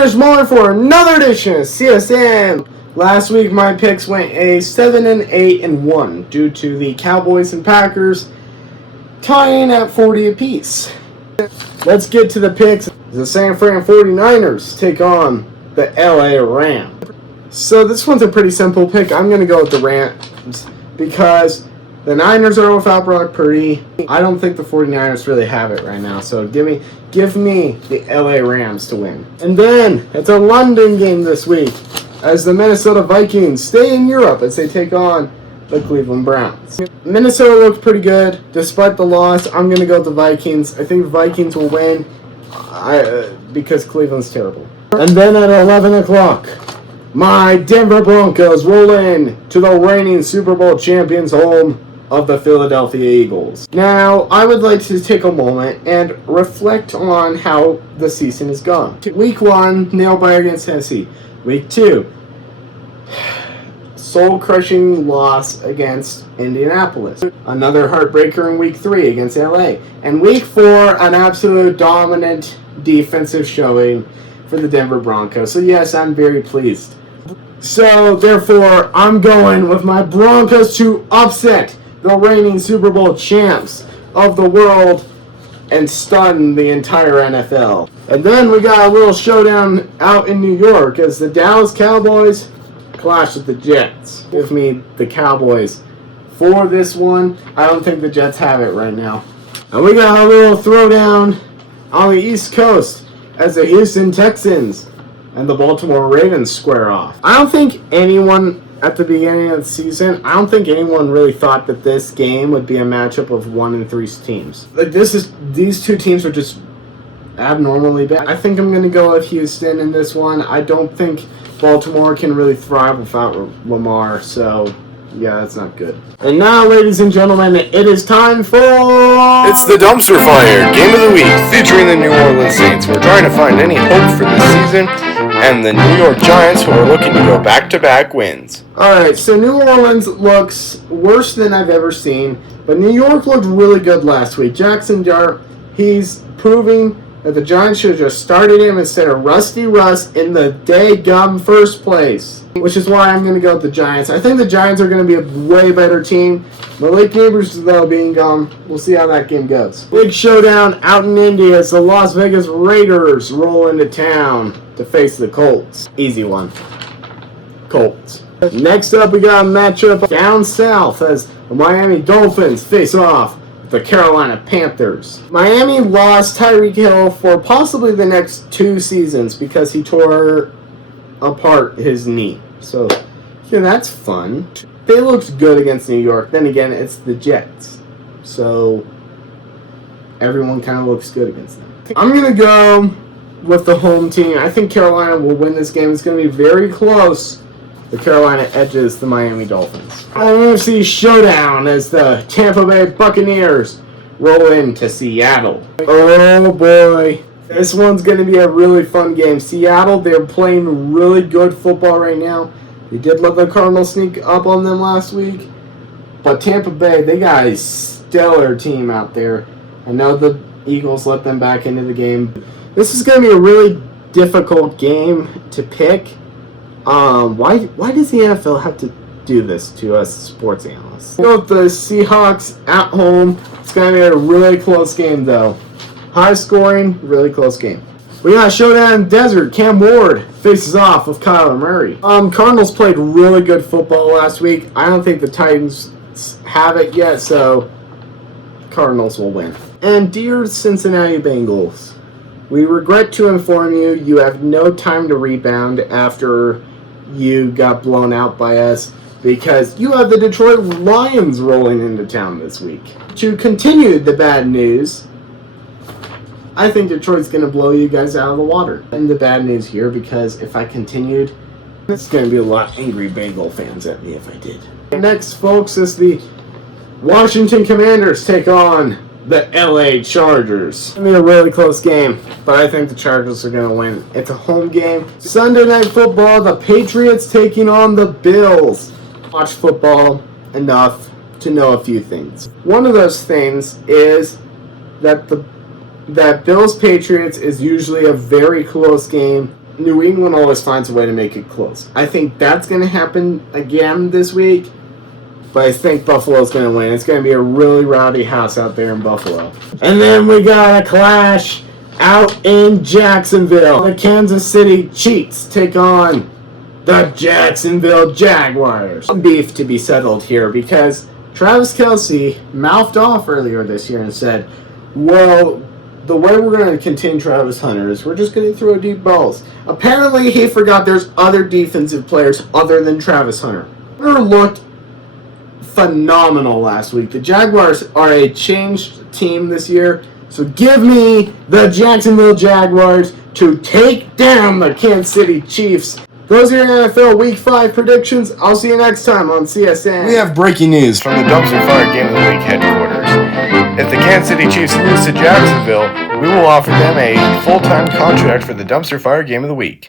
here's Mullen for another edition of CSM. Last week my picks went a 7-8-1 due to the Cowboys and Packers tying at 40 apiece. Let's get to the picks. The San Fran 49ers take on the LA Rams. So this one's a pretty simple pick. I'm going to go with the Rams because the Niners are without Brock Purdy. I don't think the 49ers really have it right now. So give me the LA Rams to win. And then it's a London game this week as the Minnesota Vikings stay in Europe as they take on the Cleveland Browns. Minnesota looked pretty good despite the loss. I'm going to go with the Vikings. I think the Vikings will win because Cleveland's terrible. And then at 11 o'clock, my Denver Broncos roll in to the reigning Super Bowl champions home of the Philadelphia Eagles. Now, I would like to take a moment and reflect on how the season has gone. Week 1, nail-biter against Tennessee. Week 2, soul-crushing loss against Indianapolis. Another heartbreaker in Week 3 against LA. And Week 4, an absolute dominant defensive showing for the Denver Broncos. So yes, I'm very pleased. So therefore, I'm going with my Broncos to upset the reigning Super Bowl champs of the world and stun the entire NFL. And then we got a little showdown out in New York as the Dallas Cowboys clash with the Jets. Give me the Cowboys for this one. I don't think the Jets have it right now. And we got a little throwdown on the East Coast as the Houston Texans and the Baltimore Ravens square off. I don't think anyone at the beginning of the season, I don't think anyone really thought that this game would be a matchup of 1 and 3 teams. These two teams are just abnormally bad. I think I'm going to go with Houston in this one. I don't think Baltimore can really thrive without Lamar, so yeah, that's not good. And now, ladies and gentlemen, it is time for... It's the Dumpster Fire Game of the Week, featuring the New Orleans Saints. We're trying to find any hope for this season, and the New York Giants, who are looking to go back-to-back wins. Alright, so New Orleans looks worse than I've ever seen, but New York looked really good last week. Jackson Dart, he's proving that the Giants should have just started him instead of Rusty Russ in the day-gum first place, which is why I'm going to go with the Giants. I think the Giants are going to be a way better team. Malik Neighbors, though, being gone, we'll see how that game goes. Big showdown out in India as the Las Vegas Raiders roll into town to face the Colts. Easy one. Colts. Next up, we got a matchup down south as the Miami Dolphins face off the Carolina Panthers. Miami lost Tyreek Hill for possibly the next 2 seasons because he tore apart his knee. So, yeah, that's fun. They looked good against New York. Then again, it's the Jets. So, everyone kind of looks good against them. I'm going to go with the home team. I think Carolina will win this game. It's going to be very close. The Carolina edges the Miami Dolphins. NFC showdown as the Tampa Bay Buccaneers roll into Seattle. Oh boy. This one's going to be a really fun game. Seattle, they're playing really good football right now. They did let the Cardinals sneak up on them last week. But Tampa Bay, they got a stellar team out there. I know the Eagles let them back into the game. This is going to be a really difficult game to pick. Why does the NFL have to do this to us sports analysts? Go with the Seahawks at home. It's going to be a really close game, though. High scoring, really close game. We got a showdown in the desert. Cam Ward faces off with Kyler Murray. Cardinals played really good football last week. I don't think the Titans have it yet, so Cardinals will win. And dear Cincinnati Bengals, we regret to inform you, you have no time to rebound after you got blown out by us because you have the Detroit Lions rolling into town this week. To continue the bad news, I think Detroit's going to blow you guys out of the water. And the bad news here, because if I continued, it's going to be a lot of angry Bengal fans at me if I did. Next, folks, is the Washington Commanders take on the LA Chargers. It's going to be a really close game, but I think the Chargers are going to win. It's a home game. Sunday Night Football, the Patriots taking on the Bills. Watch football enough to know a few things. One of those things is that Bills Patriots is usually a very close game. New England always finds a way to make it close. I think that's going to happen again this week, but I think Buffalo's going to win. It's going to be a really rowdy house out there in Buffalo. And then we got a clash out in Jacksonville. The Kansas City Chiefs take on the Jacksonville Jaguars. Some beef to be settled here because Travis Kelce mouthed off earlier this year and said, well, the way we're going to contain Travis Hunter is we're just going to throw deep balls. Apparently, he forgot there's other defensive players other than Travis Hunter. Hunter looked phenomenal last week. The Jaguars are a changed team this year, so give me the Jacksonville Jaguars to take down the Kansas City Chiefs. Those are your NFL Week 5 predictions. I'll see you next time on CSN. We have breaking news from the Dumpster Fire Game of the Week headquarters. If the Kansas City Chiefs lose to Jacksonville, we will offer them a full-time contract for the Dumpster Fire Game of the Week.